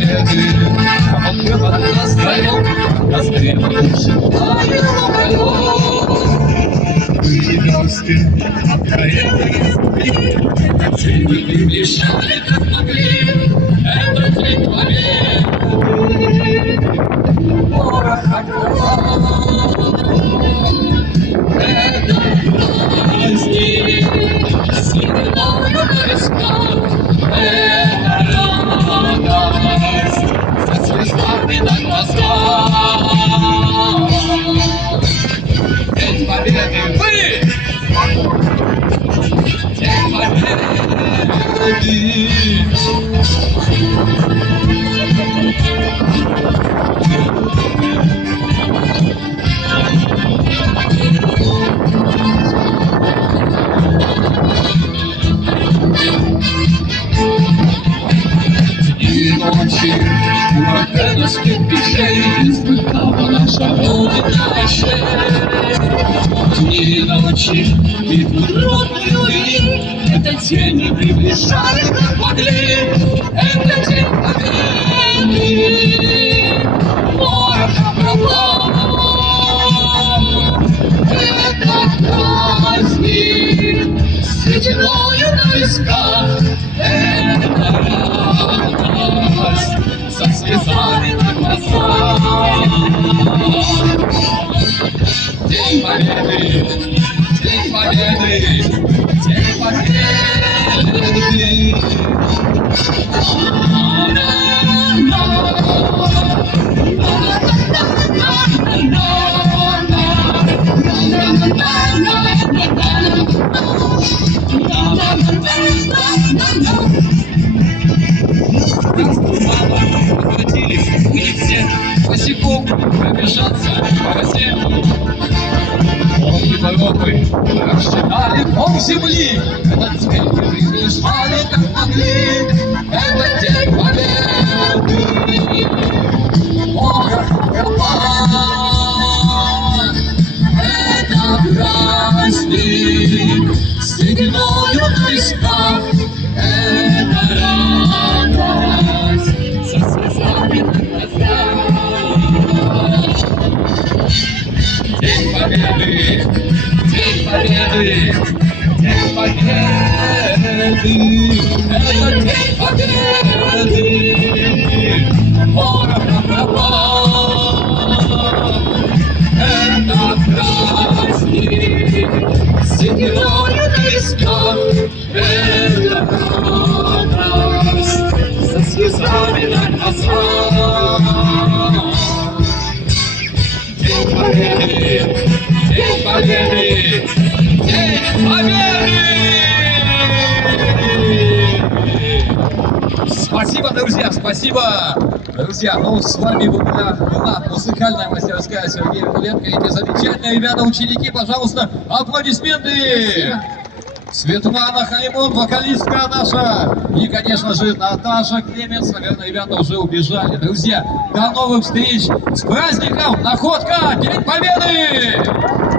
победы. А вот было нас вдвоем, раскрепший звезды, а проекты этот день мы приближали, как могли. Это день победы. Порох огонь. Это праздник, седьмой войска. Это радость, со слезами на глазах. День победы вы! День победы! И ночи урагановских печей испытала наша Родина шея. Дни и ночи битву трудную вели, этот день мы приближали, как могли. Это день победы. Порох обрала. Это праздник с сединою на висках. Это радость со слезами на глазах. День победы, день победы, день победы. Обратились, мы не все босиком пробежаться по росе. Европы рассчитали пол земли. Этот день мы приближали, как могли. Это день победы. Порох пропал. Это праздник с сединою на висках. Это радость со слезами на глазах. День победы, день победы, день победы. Это день победы. Порох обрала. Это праздник с сединою на висках. Это радость со слезами на глазах. День победы, день победы, день победы! Спасибо, друзья, спасибо! Друзья, ну с вами была музыкальная мастерская Сергея Куленко. Эти замечательные ребята, ученики, пожалуйста, аплодисменты! Светлана Халимон, вокалистка наша, и, конечно же, Наташа Клеменс. Наверное, ребята уже убежали. Друзья, до новых встреч! С праздником! Находка! День Победы!